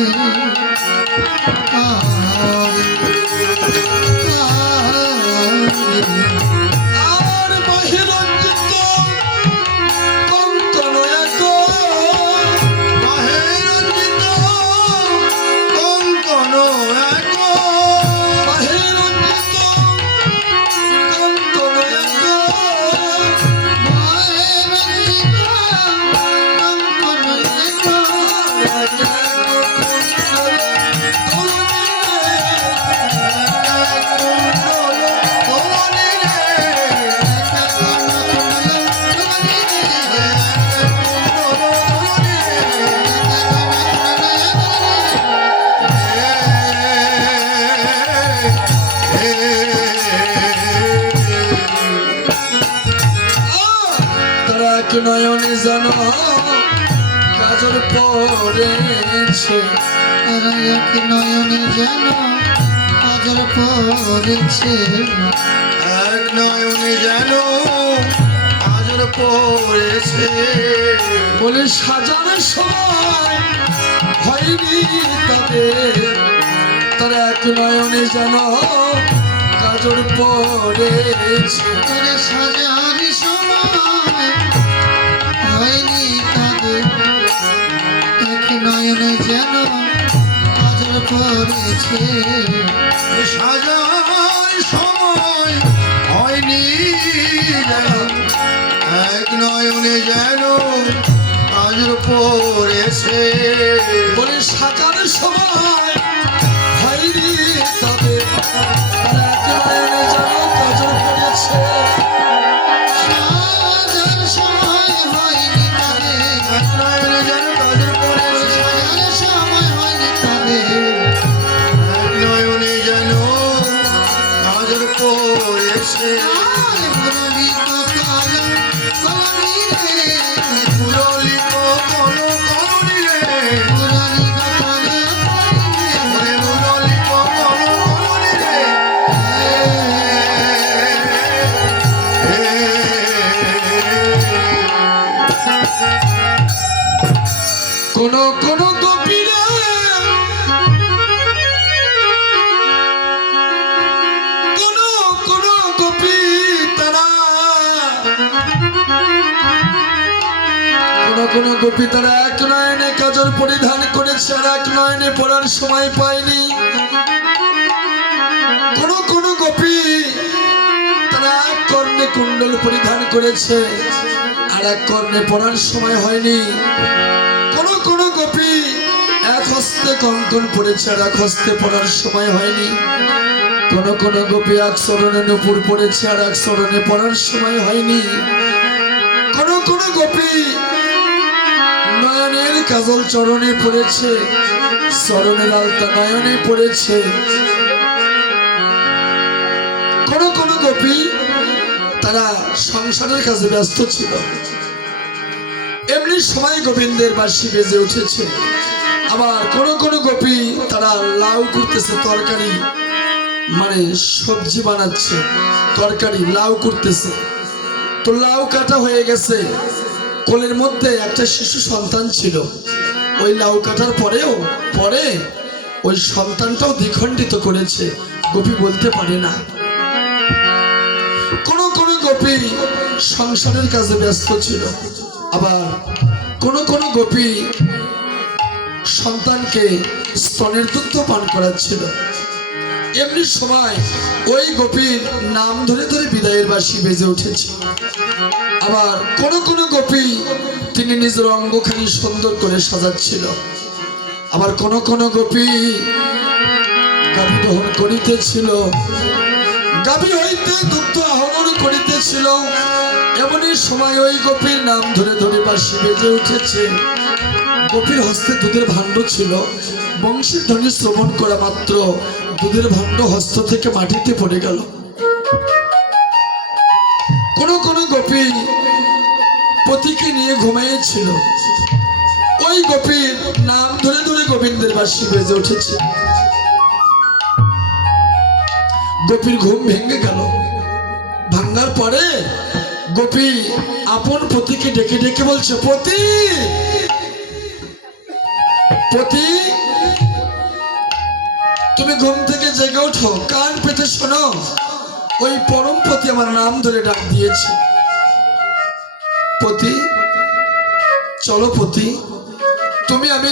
আরে এক নয়নে যেন কাজল পড়েছে। তারা এক নয়নে যেন কাজল পড়েছে। এক নয়নে যেন কাজল পড়েছে। বলে সাজানোর সময় হয়নি তাদের তারা এক নয়নে যেন কাজল পড়েছে। করে সাজার সময় হয়নি যেন। এক যেন বলে সাজার সময় কোন গোপী তারা এক নয়নে কাজল পরিধান করেছে আর এক নয়নে পড়ার সময় পায়নি। কোন কোন গোপী তারা এক কর্ণে কুণ্ডল পরিধান করেছে আর এক কর্ণে পড়ার সময় হয়নি। কোন কোন গোপী এক হস্তে কঙ্কন পড়েছে আর এক হস্তে পড়ার সময় হয়নি। কোন কোন গোপী এক চরণে নুপুর পড়েছে আর এক চরণে পড়ার সময় হয়নি। কোন কোন গোপী নয়নের কাজল চরণে পড়েছে চরণের আলতা নয়নে পড়েছে। কোন কোন গোপী তারা সংসারের কাজে ব্যস্ত ছিল। এমনি সময় গোবিন্দের বাসি বেজে উঠেছে। আবার কোন কোন গোপী তারা লাউ করতেছে, তরকারি মানে সবজি বানাচ্ছে, তরকারি লাউ করতেছে। তো লাউ কাটা হয়ে গেছে। কোলের মধ্যে একটা শিশু সন্তান ছিল। ওই লাউ কাটার পরেও, পরে ওই সন্তানটাও দ্বিখণ্ডিত করেছে। গোপী বলতে পারে না। কোন কোন গোপী সংসারের কাজে ব্যস্ত ছিল। আবার কোন কোন গোপী সন্তানকে স্তনের দুগ্ধ পান করাচ্ছিল। এমনি সময় ওই গোপীর নাম ধরে ধরে বিদায়ের বাসি বেজে উঠেছে। আবার কোন কোন গোপী তিনি নিজের অঙ্গখানি সুন্দর করে সাজাচ্ছিল। আবার কোন কোন গোপী গাভী করিতেছিল। গাভী হইতে দুগ্ধ আহরণ করিতেছিল। এমনই সময় ওই গোপীর নাম ধরে ধরে বাসি বেজে উঠেছে। গোপীর হস্তে দুধের ভাণ্ড ছিল। বংশীর ধ্বনি শ্রবণ করা মাত্র দুধের ভাণ্ড হস্ত থেকে মাটিতে পড়ে গেল। গোপী পতিকে নিয়ে ঘুমাইয়েছিল। ওই গোপীর নাম ধরে ধরে গোবিন্দের বাসি বেজে উঠেছে। গোপীর ঘুম ভেঙে গেল। ভাঙ্গার পরে গোপী আপন পতিকে ডেকে ডেকে বলছে পতি পতি তুমি ঘুম থেকে জেগে ওঠো। কান পেতে শোনো। ওই পরম পতি আমার নাম ধরে ডাক দিয়েছে। পতি চলো পতি তুমি আমি